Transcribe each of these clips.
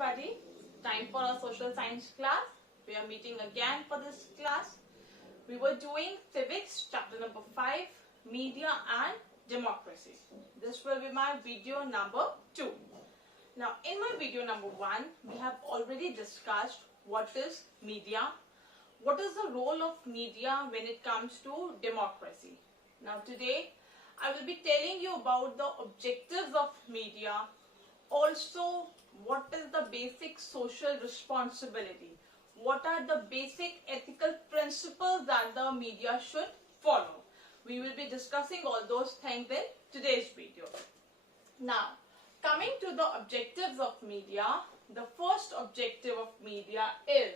everybody. Time for our social science class. We are meeting again for this class. We were doing Civics Chapter number 5, Media and Democracy. This will be my video number 2. Now, in my video number 1, we have already discussed what is media, what is the role of media when it comes to democracy. Now, today, I will be telling you about the objectives of media, also what is the basic social responsibility, what are the basic ethical principles that the media should follow. We will be discussing all those things in today's video. Now, coming to the objectives of media, the first objective of media is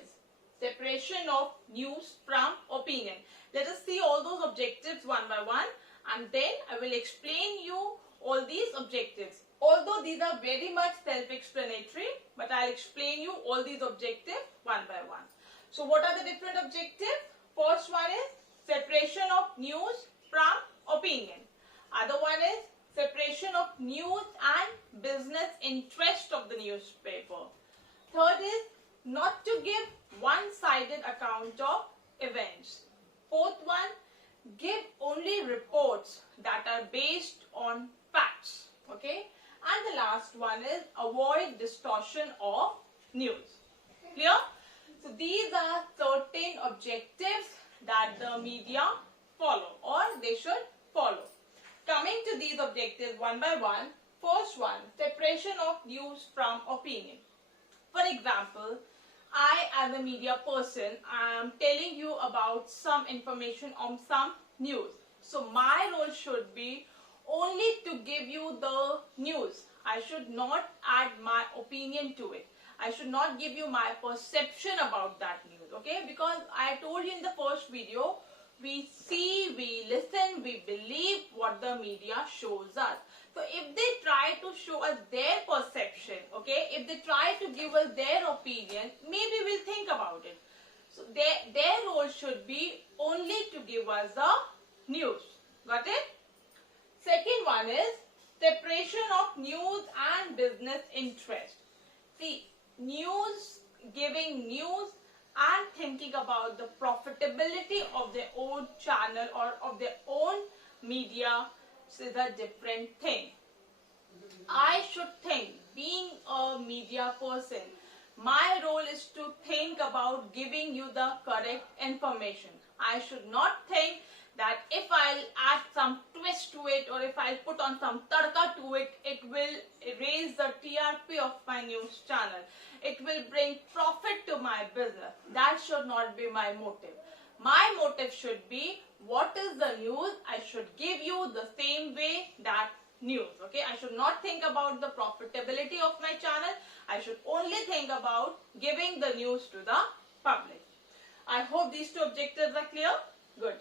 separation of news from opinion. Let us see all those objectives one by one, and then I will explain you all these objectives. Although these are very much self-explanatory, but I'll explain you all these objectives one by one. So what are the different objectives? First one is separation of news from opinion. Other one is separation of news and business interest of the newspaper. Third is not to give one-sided account of events. Fourth one, give only reports that are based on facts. Okay? And the last one is avoid distortion of news. Clear? So these are certain objectives that the media follow, or they should follow. Coming to these objectives one by one, first one, separation of news from opinion. For example, I as a media person, I am telling you about some information on some news. So my role should be only to give you the news. I should not add my opinion to it. I should not give you my perception about that news, okay? Because I told you in the first video, we see, we listen, we believe what the media shows us. So if they try to show us their perception, okay, if they try to give us their opinion, maybe we'll think about it. So their role should be only to give us the news. Got it? Second one is separation of news and business interest. See, giving news and thinking about the profitability of their own channel or of their own media is a different thing. I should think, being a media person, my role is to think about giving you the correct information. I should not think that if I'll add some twist to it or if I'll put on some tadka to it, it will raise the TRP of my news channel. It will bring profit to my business. That should not be my motive. My motive should be, what is the news? I should give you the same way that news. Okay, I should not think about the profitability of my channel. I should only think about giving the news to the public. I hope these two objectives are clear. Good.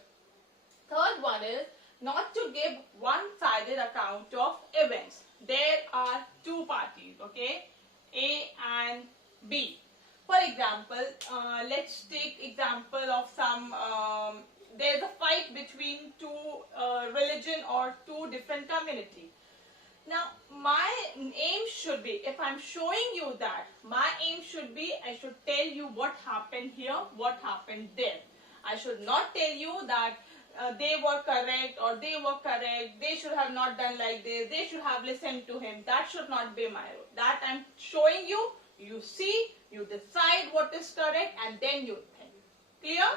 Third one is not to give one-sided account of events. There are two parties, okay, A and B. For example, let's take example of some, there's a fight between two religion or two different community. Now, my aim should be, if I'm showing you that, my aim should be, I should tell you what happened here, what happened there. I should not tell you that they were correct or they were correct, they should have not done like this, they should have listened to him. That should not be my role. That I'm showing you, you see, you decide what is correct and then you think. Clear?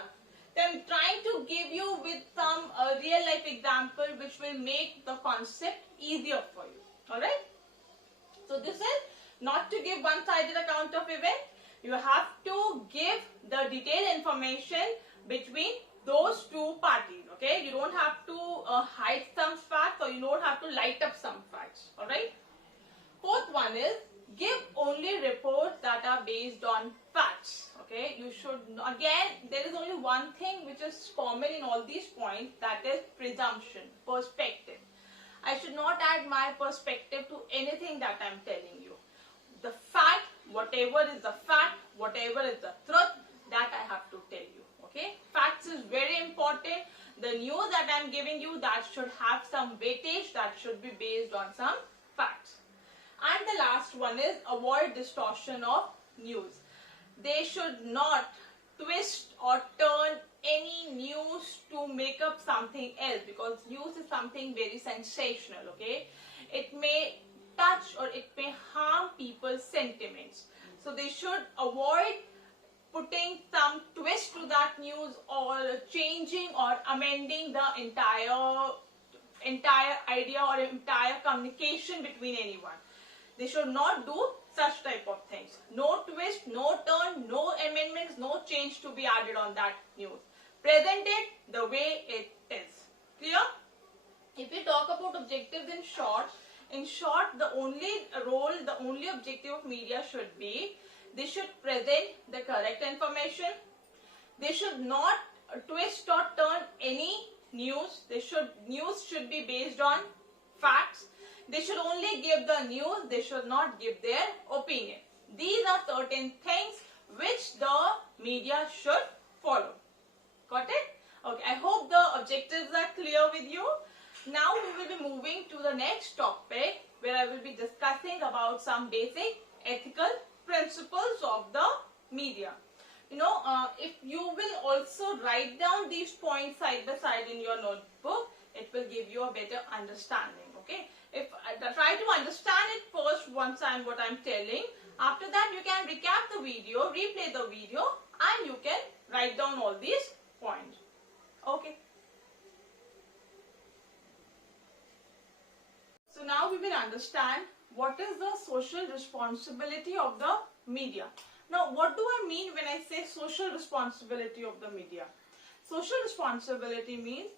Then I'm trying to give you with some real life example which will make the concept easier for you. Alright? So this is not to give one-sided account of event. You have to give the detailed information between those two parties. Okay, you don't have to hide some facts or you don't have to light up some facts. Alright. Fourth one is give only reports that are based on facts. Okay, you should, again, there is only one thing which is common in all these points, that is presumption, perspective. I should not add my perspective to anything that I am telling you. The fact, whatever is the fact, whatever is the truth, that I have to tell you. Okay, facts is very important. The news that I am giving you, that should have some weightage, that should be based on some facts. And the last one is avoid distortion of news. They should not twist or turn any news to make up something else, because news is something very sensational, okay? It may touch or it may harm people's sentiments. So they should avoid putting some twist to that news or changing or amending the entire idea or entire communication between anyone. They should not do such type of things. No twist, no turn, no amendments, no change to be added on that news. Present it the way it is. Clear? If we talk about objectives in short, the only objective of media should be, they should present the correct information. They should not twist or turn any news. News should be based on facts. They should only give the news. They should not give their opinion. These are certain things which the media should follow. Got it? Okay, I hope the objectives are clear with you. Now we will be moving to the next topic, where I will be discussing about some basic ethical principles of the media. If you will also write down these points side by side in your notebook, it will give you a better understanding. Okay? If try to understand it first once what I'm telling. After that, you can recap the video, replay the video, and you can write down all these points. Okay. So now we will understand what is the social responsibility of the media. Now, what do I mean when I say social responsibility of the media? Social responsibility means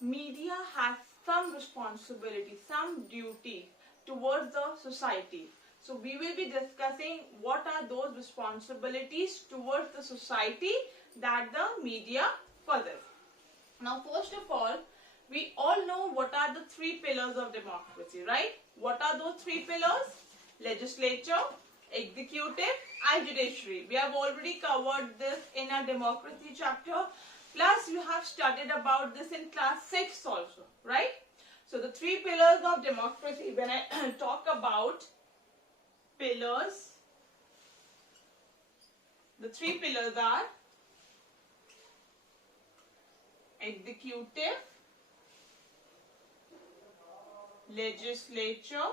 media has some responsibility, some duty towards the society. So we will be discussing what are those responsibilities towards the society that the media possesses. Now, first of all, we all know what are the three pillars of democracy, right? What are those three pillars? Legislature, executive, and judiciary. We have already covered this in our democracy chapter. Plus, you have studied about this in class 6 also, right? So, the three pillars of democracy, when I talk about pillars, the three pillars are executive, legislature,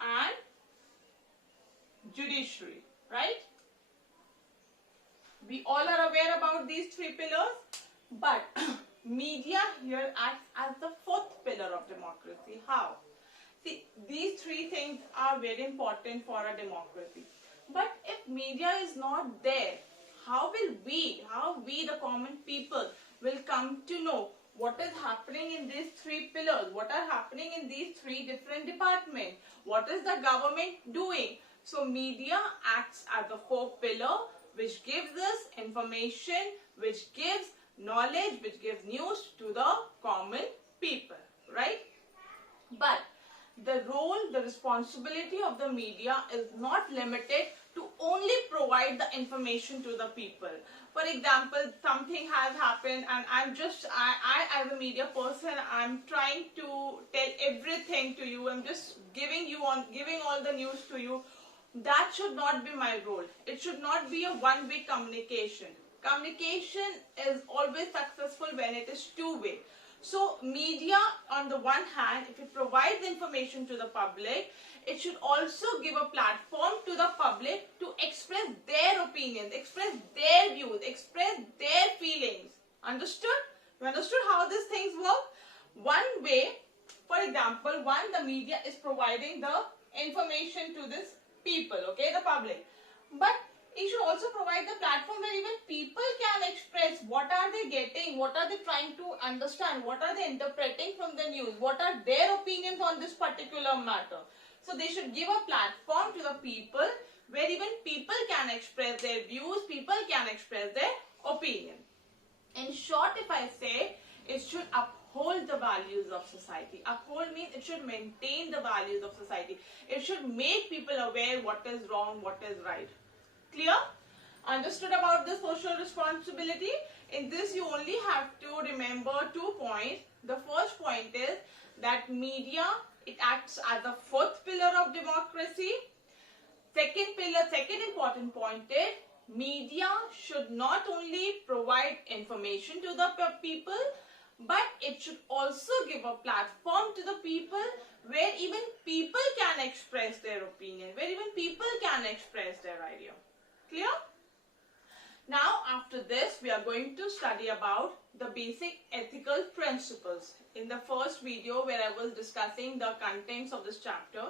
and judiciary, right? We all are aware about these three pillars, but media here acts as the fourth pillar of democracy. How? See, these three things are very important for a democracy. But if media is not there, how we the common people, will come to know what is happening in these three pillars, what are happening in these three different departments, what is the government doing? So media acts as the fourth pillar, which gives us information, which gives knowledge, which gives news to the common people, right? But the role, the responsibility of the media is not limited to only provide the information to the people. For example, something has happened and I as a media person, I'm trying to tell everything to you. I'm just giving all the news to you. That should not be my role. It should not be a one-way communication. Communication is always successful when it is two-way. So media, on the one hand, if it provides information to the public, it should also give a platform to the public to express their opinions, express their views, express their feelings. Understood? You understood how these things work? One way, for example, the media is providing the information to this people, okay, the public. But it should also provide the platform where even people can express what are they getting, what are they trying to understand, what are they interpreting from the news, what are their opinions on this particular matter. So they should give a platform to the people where even people can express their views, people can express their opinion. In short, if I say, it should uphold the values of society. Uphold means it should maintain the values of society. It should make people aware what is wrong, what is right. Clear? Understood about the social responsibility? In this, you only have to remember 2 points. The first point is that media It acts as a fourth pillar of democracy. Second important point is media should not only provide information to the people, but it should also give a platform to the people where even people can express their opinion, where even people can express their idea. Clear? Now after this we are going to study about the basic ethical principles. In the first video where I was discussing the contents of this chapter,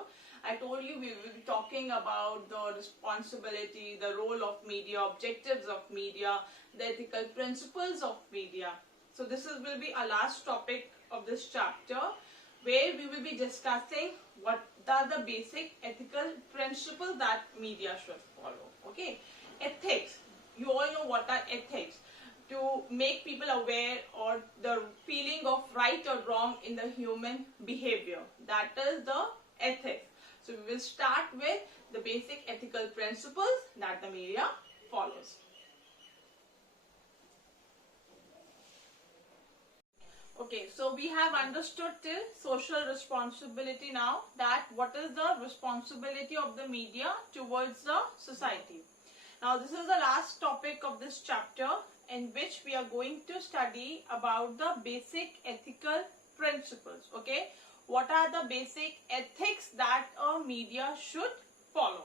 I told you we will be talking about the responsibility, the role of media, objectives of media, the ethical principles of media. So this will be our last topic of this chapter, where we will be discussing what are the basic ethical principles that media should follow. Okay, ethics. You all know what are ethics. To make people aware or the feeling of right or wrong in the human behavior. That is the ethics. So we will start with the basic ethical principles that the media follows. Okay, so we have understood till social responsibility now, that what is the responsibility of the media towards the society. Now this is the last topic of this chapter, in which we are going to study about the basic ethical principles. Okay, what are the basic ethics that a media should follow?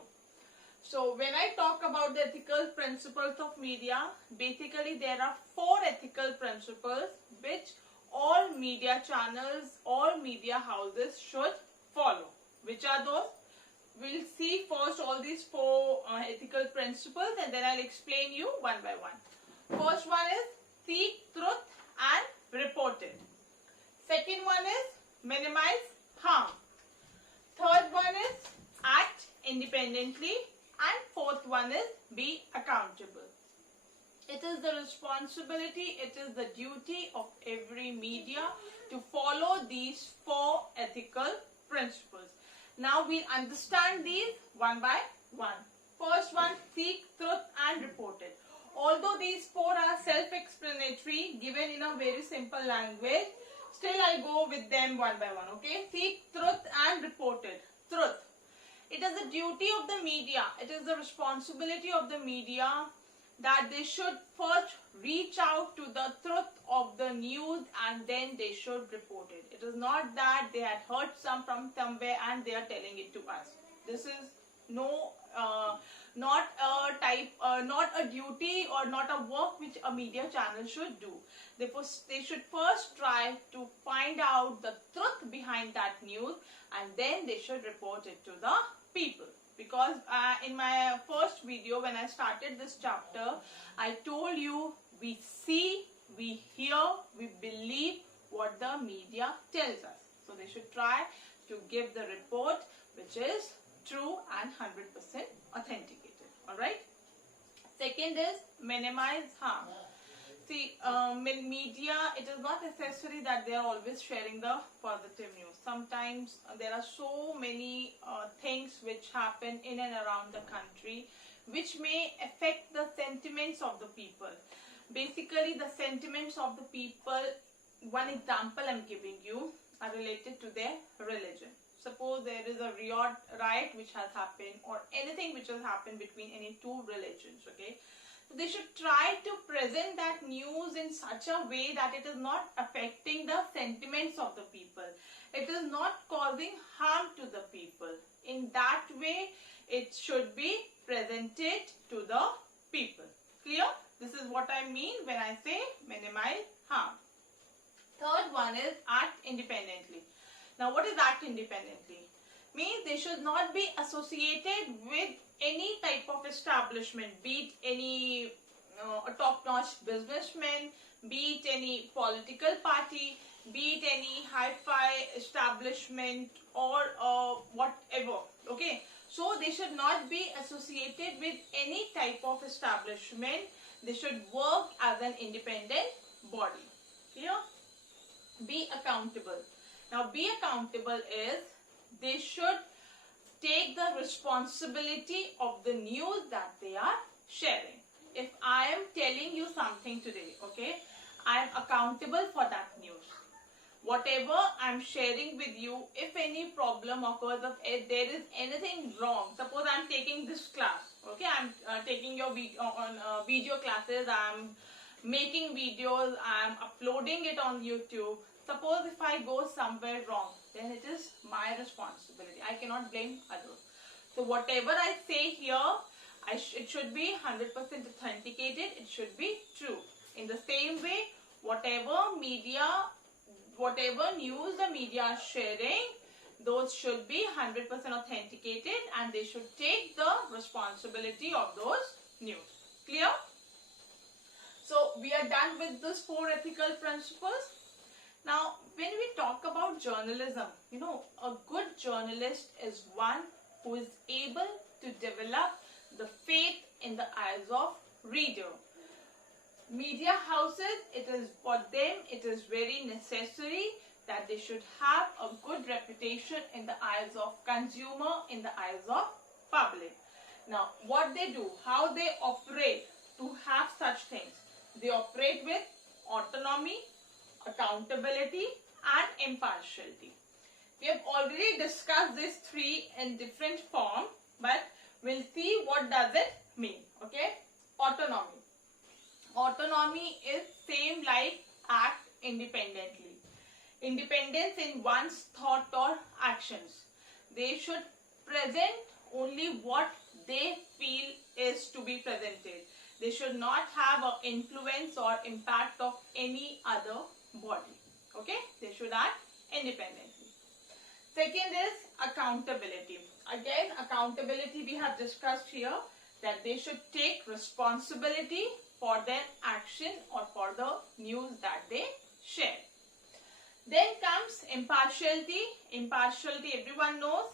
So when I talk about the ethical principles of media, basically there are 4 ethical principles which all media channels, all media houses should follow. Which are those? We'll see first all these 4 ethical principles, and then I'll explain you one by one. First one is seek truth and report it. Second one is minimize harm. Third one is act independently, and fourth one is be accountable. It is the responsibility, it is the duty of every media to follow these 4 ethical principles. Now we'll understand these one by one. First one, seek truth and report it. Although these 4 are self-explanatory, given in a very simple language, still I'll go with them one by one. Okay, seek truth and report it. Truth. It is the duty of the media, it is the responsibility of the media that they should first reach out to the truth of the news and then they should report it. It is not that they had heard from somewhere and they are telling it to us. This is not a duty or not a work which a media channel should do. They should first try to find out the truth behind that news and then they should report it to the people. Because in my first video when I started this chapter, I told you we see, we hear, we believe what the media tells us. So they should try to give the report which is true and 100% authenticated. Alright. Second is minimize harm. See, media, it is not necessary that they are always sharing the positive news. Sometimes there are so many things which happen in and around the country which may affect the sentiments of the people. Basically, the sentiments of the people, one example I'm giving you, are related to their religion. Suppose there is a riot which has happened or anything which has happened between any 2 religions, okay? So they should try to present that news in such a way that it is not affecting the sentiments of the people. It is not causing harm to the people. In that way, it should be presented to the people. Clear? This is what I mean when I say minimize harm. Third one is act independently. Now what is act independently? Means they should not be associated with any type of establishment, be it any a top-notch businessman, be it any political party, be it any hi-fi establishment or whatever. Okay, so they should not be associated with any type of establishment. They should work as an independent body. Clear? Be accountable. Now be accountable is they should take the responsibility of the news that they are sharing. If I am telling you something today, okay, I am accountable for that news. Whatever I'm sharing with you, if any problem occurs, if there is anything wrong, suppose I'm taking this class, okay, I'm taking your video classes, I'm making videos, I'm uploading it on YouTube. Suppose if I go somewhere wrong, then it is my responsibility. I cannot blame others. So whatever I say here, it should be 100% authenticated. It should be true. In the same way, whatever news the media are sharing, those should be 100% authenticated, and they should take the responsibility of those news. Clear? So we are done with these 4 ethical principles. Now, when we talk about journalism, you know, a good journalist is one who is able to develop the faith in the eyes of reader. Media houses, for them it is very necessary that they should have a good reputation in the eyes of consumer, in the eyes of public. Now, what they do, how they operate to have such things, they operate with autonomy, accountability and impartiality. We have already discussed these 3 in different form, but we'll see what does it mean. Okay, autonomy. Autonomy is same like act independently. Independence in one's thought or actions. They should present only what they feel is to be presented. They should not have an influence or impact of any other body. Okay, they should act independently. Second is accountability. Again, accountability we have discussed here, that they should take responsibility for their action or for the news that they share. Then comes impartiality. Impartiality, everyone knows,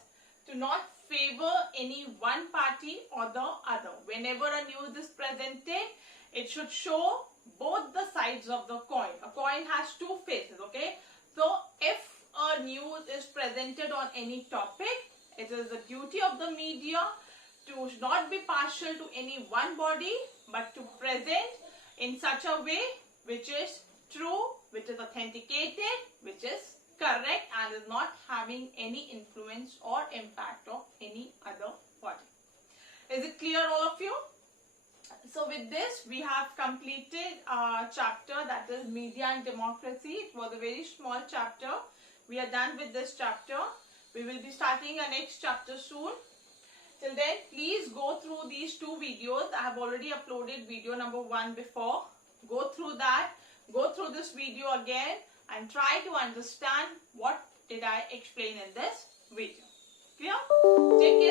to not favor any one party or the other. Whenever a news is presented, it should show both the sides of the coin. A coin has 2 faces, okay? So, if a news is presented on any topic, it is the duty of the media to not be partial to any one body, but to present in such a way which is true, which is authenticated, which is correct, and is not having any influence or impact of any other body. Is it clear, all of you? So with this, we have completed our chapter, that is Media and Democracy. It was a very small chapter. We are done with this chapter. We will be starting our next chapter soon. Till then, please go through these 2 videos. I have already uploaded video number 1 before. Go through that. Go through this video again and try to understand what did I explain in this video. Clear? Take care.